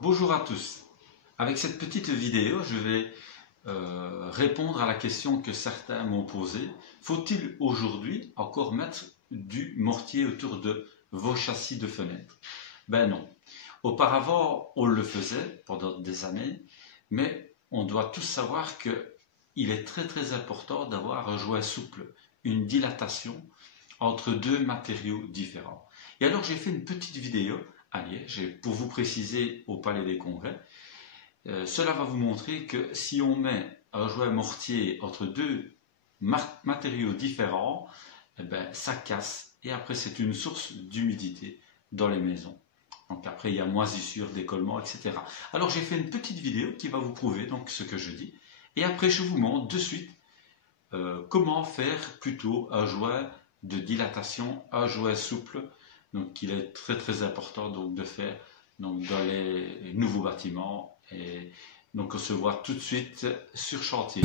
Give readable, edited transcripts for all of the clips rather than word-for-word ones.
Bonjour à tous. Avec cette petite vidéo, je vais répondre à la question que certains m'ont posée. Faut-il aujourd'hui encore mettre du mortier autour de vos châssis de fenêtres? Ben non. Auparavant, on le faisait pendant des années, mais on doit tous savoir qu'il est très important d'avoir un joint souple, une dilatation entre deux matériaux différents. Et alors j'ai fait une petite vidéo à Liège pour vous préciser au Palais des Congrès. Cela va vous montrer que si on met un joint mortier entre deux matériaux différents, eh ben, ça casse et après c'est une source d'humidité dans les maisons. Donc après il y a moisissure, décollement, etc. Alors j'ai fait une petite vidéo qui va vous prouver donc ce que je dis et après je vous montre de suite comment faire plutôt un joint de dilatation, un joint souple. Donc il est très important donc, de faire donc, dans les nouveaux bâtiments et donc on se voit tout de suite sur chantier.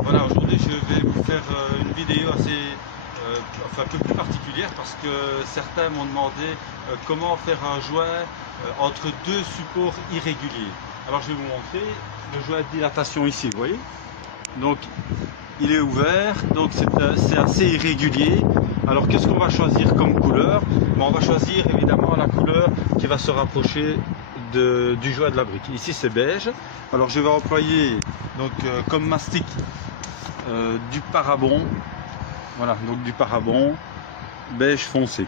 Voilà, aujourd'hui je vais vous faire une vidéo un peu plus particulière parce que certains m'ont demandé comment faire un joint entre deux supports irréguliers. Alors je vais vous montrer le joint de dilatation ici, vous voyez. Donc il est ouvert, donc c'est assez irrégulier. Alors qu'est-ce qu'on va choisir comme couleur? On va choisir évidemment la couleur qui va se rapprocher du joint de la brique. Ici c'est beige. Alors je vais employer donc comme mastic du parabon. Voilà, donc du parabon beige foncé.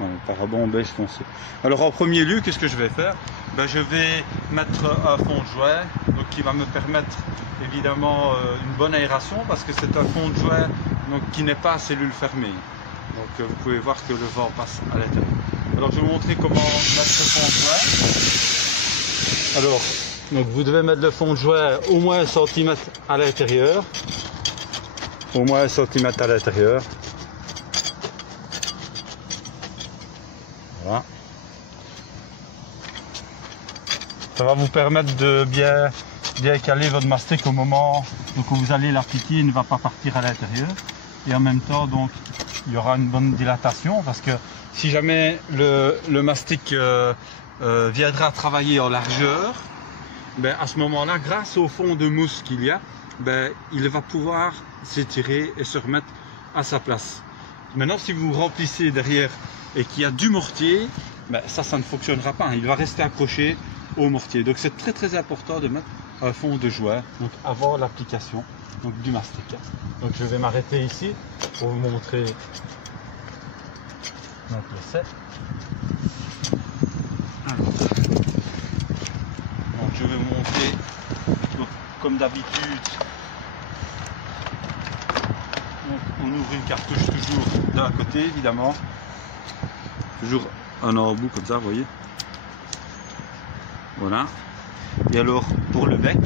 Voilà, parabon beige foncé. Alors en premier lieu, qu'est-ce que je vais faire? Ben, je vais mettre un fond de joint donc, qui va me permettre évidemment une bonne aération parce que c'est un fond de joint donc, qui n'est pas à cellule fermée. Donc vous pouvez voir que le vent passe à l'intérieur. Alors je vais vous montrer comment mettre ce fond de joint. Alors, donc vous devez mettre le fond de joint au moins 1 cm à l'intérieur. Au moins 1 cm à l'intérieur. Voilà. Ça va vous permettre de bien caler votre mastic au moment où vous allez l'appliquer, il ne va pas partir à l'intérieur. Et en même temps, donc, il y aura une bonne dilatation parce que si jamais le mastic viendra travailler en largeur, ben, à ce moment-là, grâce au fond de mousse qu'il y a, ben, il va pouvoir s'étirer et se remettre à sa place. Maintenant, si vous remplissez derrière et qu'il y a du mortier, ben, ça ne fonctionnera pas. Il va rester accroché au mortier. Donc, c'est très important de mettre un fond de joint donc avant l'application du mastic. Donc, je vais m'arrêter ici pour vous montrer donc, l'essai. Donc, je vais vous montrer, donc, comme d'habitude, ouvre une cartouche toujours d'un côté évidemment. Toujours un embout comme ça, vous voyez. Voilà. Et alors pour le bec,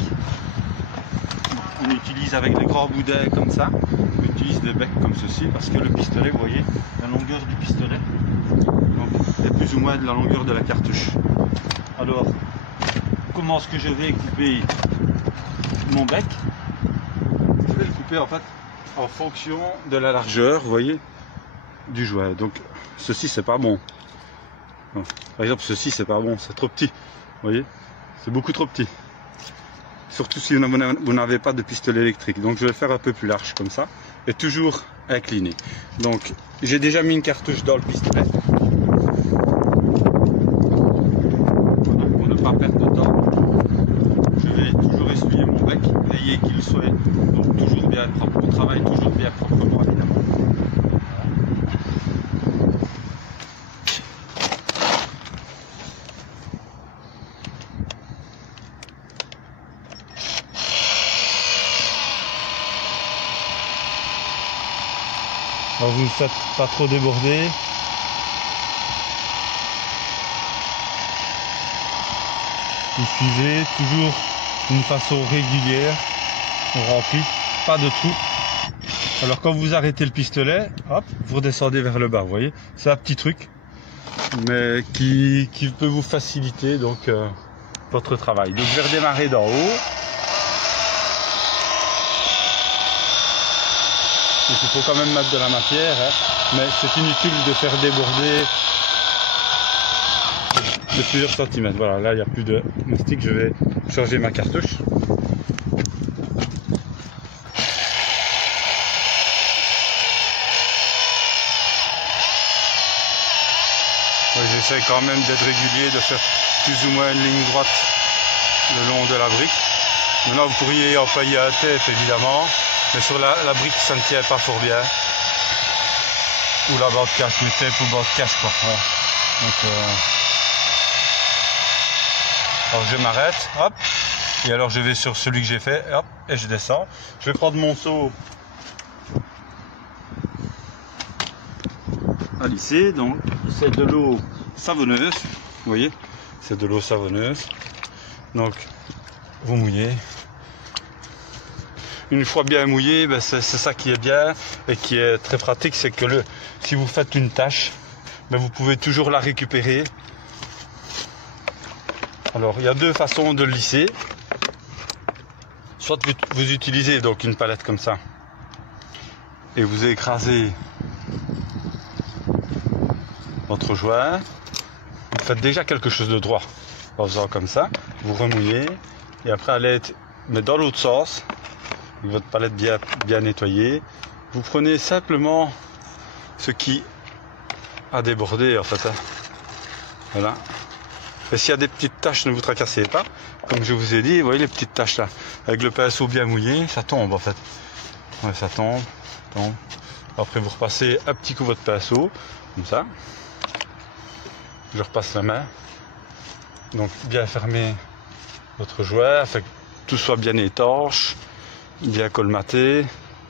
on utilise avec les grands boudins comme ça. On utilise des becs comme ceci parce que le pistolet, vous voyez, la longueur du pistolet donc, est plus ou moins de la longueur de la cartouche. Alors, comment est-ce que je vais couper mon bec? Je vais le couper en fait en fonction de la largeur, vous voyez, du jouet. Donc ceci c'est pas bon. Par exemple ceci c'est pas bon, c'est trop petit. Vous voyez, c'est beaucoup trop petit. Surtout si vous n'avez pas de pistolet électrique. Donc je vais le faire un peu plus large comme ça. Et toujours incliné. Donc j'ai déjà mis une cartouche dans le pistolet. Voilà, pour ne pas perdre de temps. Je vais toujours essuyer mon bec. Veiller qu'il soit donc toujours bien propre. On travaille toujours bien proprement évidemment. Alors vous ne faites pas trop déborder. Vous suivez toujours d'une façon régulière. On remplit, pas de trou. Alors quand vous arrêtez le pistolet, hop, vous redescendez vers le bas, vous voyez. C'est un petit truc, mais qui peut vous faciliter donc votre travail. Donc je vais redémarrer d'en haut. Donc il faut quand même mettre de la matière, hein, mais c'est inutile de faire déborder de plusieurs centimètres. Voilà, là il n'y a plus de mastic, je vais changer ma cartouche. J'essaie quand même d'être régulier, de faire plus ou moins une ligne droite le long de la brique. Maintenant vous pourriez employer un tape évidemment. Mais sur la brique, ça ne tient pas fort bien. Ou la bande casse, mais tape ou bande casse quoi. Ouais. Donc, alors je m'arrête, hop. Et alors je vais sur celui que j'ai fait, hop, et je descends. Je vais prendre mon seau à lisser. Donc c'est de l'eau savonneuse. Vous voyez, c'est de l'eau savonneuse. Donc vous mouillez. Une fois bien mouillé, ben c'est ça qui est bien et qui est très pratique, c'est que si vous faites une tâche, ben vous pouvez toujours la récupérer. Alors il y a deux façons de le lisser. Soit vous utilisez donc une palette comme ça et vous écrasez votre jouet. Vous faites déjà quelque chose de droit en faisant comme ça. Vous remouillez et après allez mais dans l'autre sens. Votre palette bien nettoyée, vous prenez simplement ce qui a débordé en fait. Voilà. Et s'il y a des petites taches, ne vous tracassez pas. Comme je vous ai dit, vous voyez les petites taches là. Avec le pinceau bien mouillé, ça tombe en fait. Ouais, ça tombe. Après vous repassez un petit coup votre pinceau, comme ça. Je repasse la main. Donc bien fermer votre jouet, afin que tout soit bien étanche. Bien colmaté,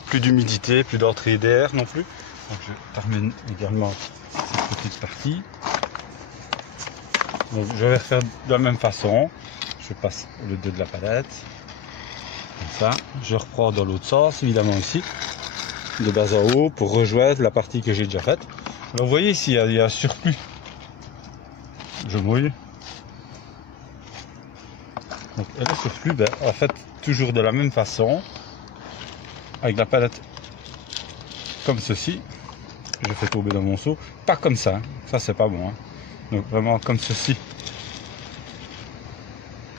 plus d'humidité, plus d'entrée d'air non plus. Donc je termine également cette petite partie. Donc je vais refaire de la même façon. Je passe le dos de la palette. Comme ça. Je reprends dans l'autre sens, évidemment aussi. De bas en haut pour rejoindre la partie que j'ai déjà faite. Alors vous voyez ici, il y a un surplus. Je mouille. Donc, et le surplus, ben, en fait, toujours de la même façon. Avec la palette comme ceci, je fais tomber dans mon seau, pas comme ça, ça c'est pas bon, hein. Donc vraiment comme ceci,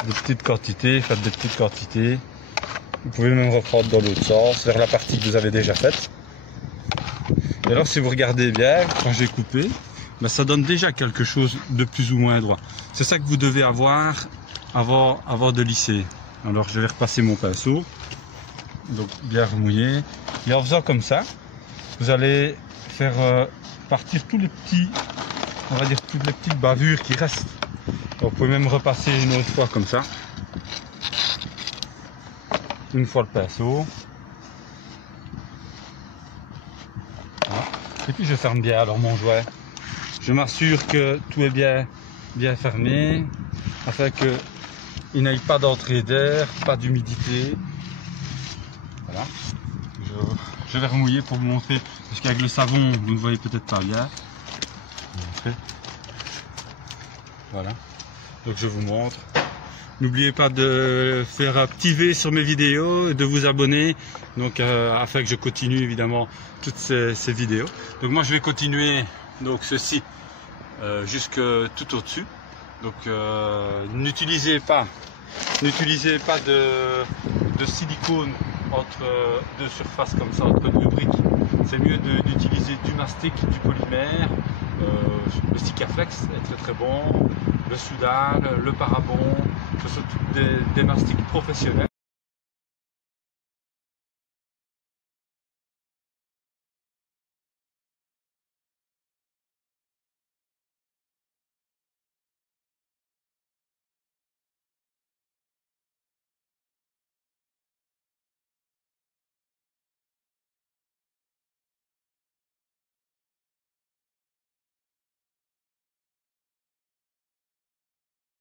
de petites quantités, faites des petites quantités, vous pouvez même reprendre dans l'autre sens, vers la partie que vous avez déjà faite. Et alors si vous regardez bien, quand j'ai coupé, ben, ça donne déjà quelque chose de plus ou moins droit. C'est ça que vous devez avoir avant de lisser. Alors je vais repasser mon pinceau. Donc bien remouillé, et en faisant comme ça vous allez faire partir tous les petits, on va dire toutes les petites bavures qui restent. Donc, vous pouvez même repasser une autre fois comme ça, une fois le pinceau, Et puis je ferme bien alors mon jouet. Je m'assure que tout est bien fermé afin qu'il n'aille pas d'entrée d'air, pas d'humidité. Voilà. Je vais remouiller pour vous montrer, parce qu'avec le savon vous ne voyez peut-être pas bien. Voilà. Donc je vous montre. N'oubliez pas de faire un petit V sur mes vidéos et de vous abonner, donc afin que je continue évidemment toutes ces vidéos. Donc moi je vais continuer donc ceci jusque tout au-dessus. Donc n'utilisez pas de silicone entre deux surfaces comme ça, entre deux briques. C'est mieux d'utiliser du mastic, du polymère, le Sikaflex est très bon, le Soudal, le Parabon, ce sont des mastiques professionnels.